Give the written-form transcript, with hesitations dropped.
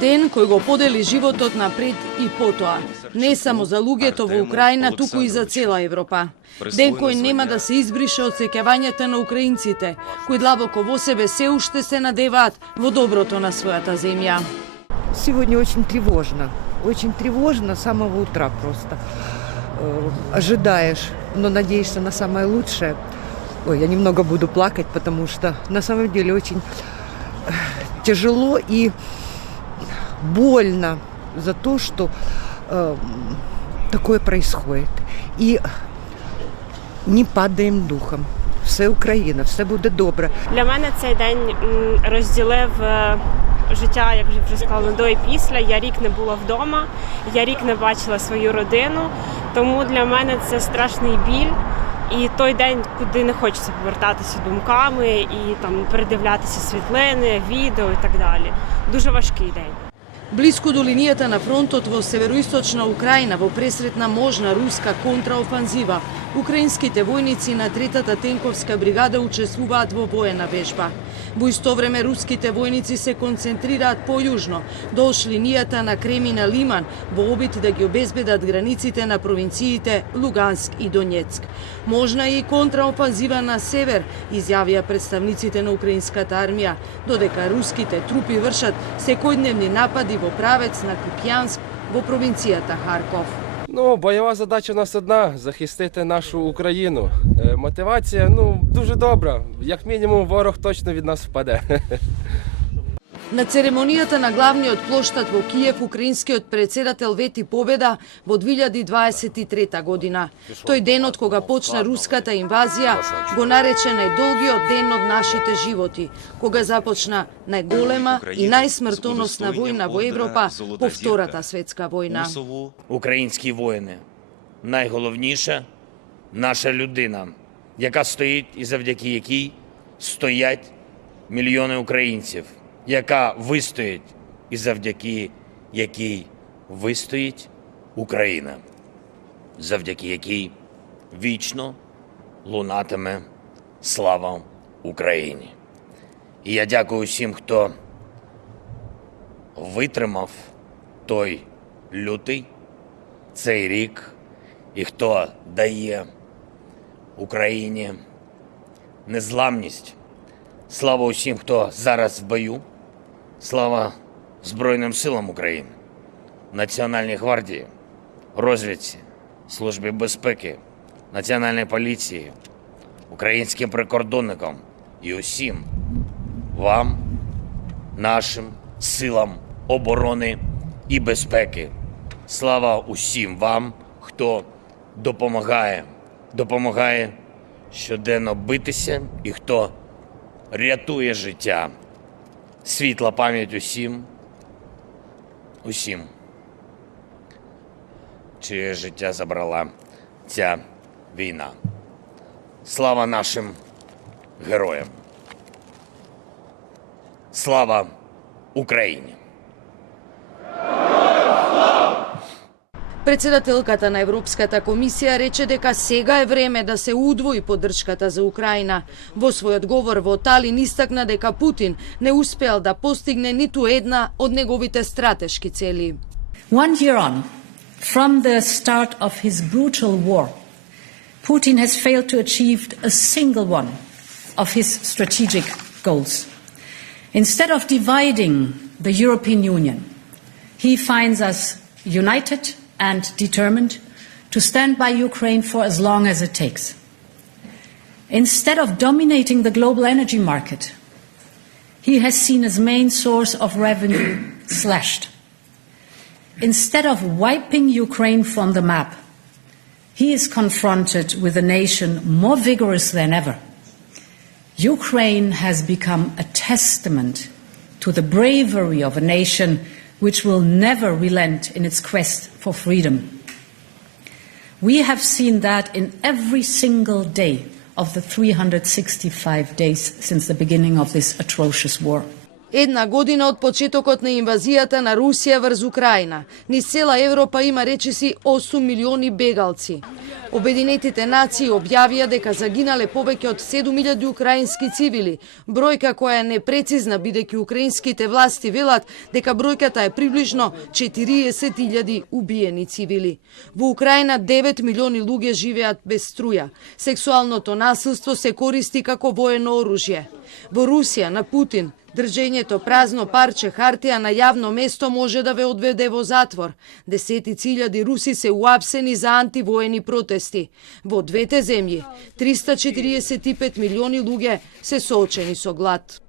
Ден кој го подели животот напред и потоа. Не само за луѓето во Украина, туку и за цела Европа. Ден кој нема да се избрише од сеќавањата на украинците, кои длабоко во себе се уште се надеваат во доброто на својата земја. Сегодня очень тревожно с самого утра просто. Ожидаешь, но надеешься на самое лучшее. Ой, я немного буду плакать, потому что на самом деле очень тяжело и больно за то, что такое происходит. И не падаем духом. Все Україна, все буде добре. Для мене цей день розділив життя, як вже сказала, до і після. Я рік не була вдома, я рік не бачила свою родину, тому для мене це страшний біль. І той день, куди не хочеться повертатися думками і там передивлятися світлини, відео і так далі. Дуже важкий день. Близко до линијата на фронтот во североисточна Украина во пресретна можна руска контраофанзива, украинските војници на 3-та тенковска бригада учествуваат во воена вежба. Во исто време руските војници се концентрираат појужно, долж линијата на Кремина Лиман, во обид да ги обезбедат границите на провинциите Луганск и Донецк. Можна е и контраофанзива на север, изјавија представниците на украинската армија, додека руските трупи вршат секојдневни напади во правец на Купјанск во провинцијата Харков. Бойова задача у нас одна – захистити нашу Україну. Мотивація, дуже добра. Як мінімум, ворог точно від нас впаде. На церемонијата на главниот плоштад во Киев, украинскиот председател вети победа во 2023 година. Тој денот кога почна руската инвазија го нарече најдолгиот ден од нашите животи, кога започна најголема и најсмртоносна војна во Европа по Втората светска војна. Українські воїни – найголовніша наша людина, яка стоїть і завдяки якій стоять мільйони українців, яка вистоїть і завдяки якій вистоїть Україна, завдяки якій вічно лунатиме слава Україні. І я дякую всім, хто витримав той лютий, цей рік, і хто дає Україні незламність. Слава усім, хто зараз в бою. Слава Збройним силам України, Національній гвардії, розвідці, Службі безпеки, Національній поліції, українським прикордонникам і усім вам, нашим силам оборони і безпеки. Слава усім вам, хто допомагає щоденно битися і хто рятує життя. Світла пам'ять усім, чиє життя забрала ця війна. Слава нашим героям. Слава Україні! Председателката на Европската комисија рече дека сега е време да се удвои поддршката за Украина. Во свој одговор во Талин истакна дека Путин не успеал да постигне ниту една од неговите стратешки цели. 1 year on, from the start of his brutal war, Putin has failed to achieve a single one of his strategic goals. Instead of dividing the European Union, he finds us united and determined to stand by Ukraine for as long as it takes. Instead of dominating the global energy market, he has seen his main source of revenue slashed. Instead of wiping Ukraine from the map, he is confronted with a nation more vigorous than ever. Ukraine has become a testament to the bravery of a nation which will never relent in its quest for freedom. We have seen that in every single day of the 365 days since the beginning of this atrocious war. Една година од почетокот на инвазијата на Русија врз Украина, низ цела Европа има речиси 8 милиони бегалци. Обединетите нации објавија дека загинале повеќе од 7.000 украински цивили, бројка која е непрецизна бидејќи украинските власти велат дека бројката е приближно 40.000 убиени цивили. Во Украина 9 милиони луѓе живеат без струја. Сексуалното насилство се користи како воено оружје. Во Русија на Путин држењето празно парче хартија на јавно место може да ве одведе во затвор. Десетици илјади руси се уапсени за антивоени протести. Во двете земји 345 милиони луѓе се соочени со глад.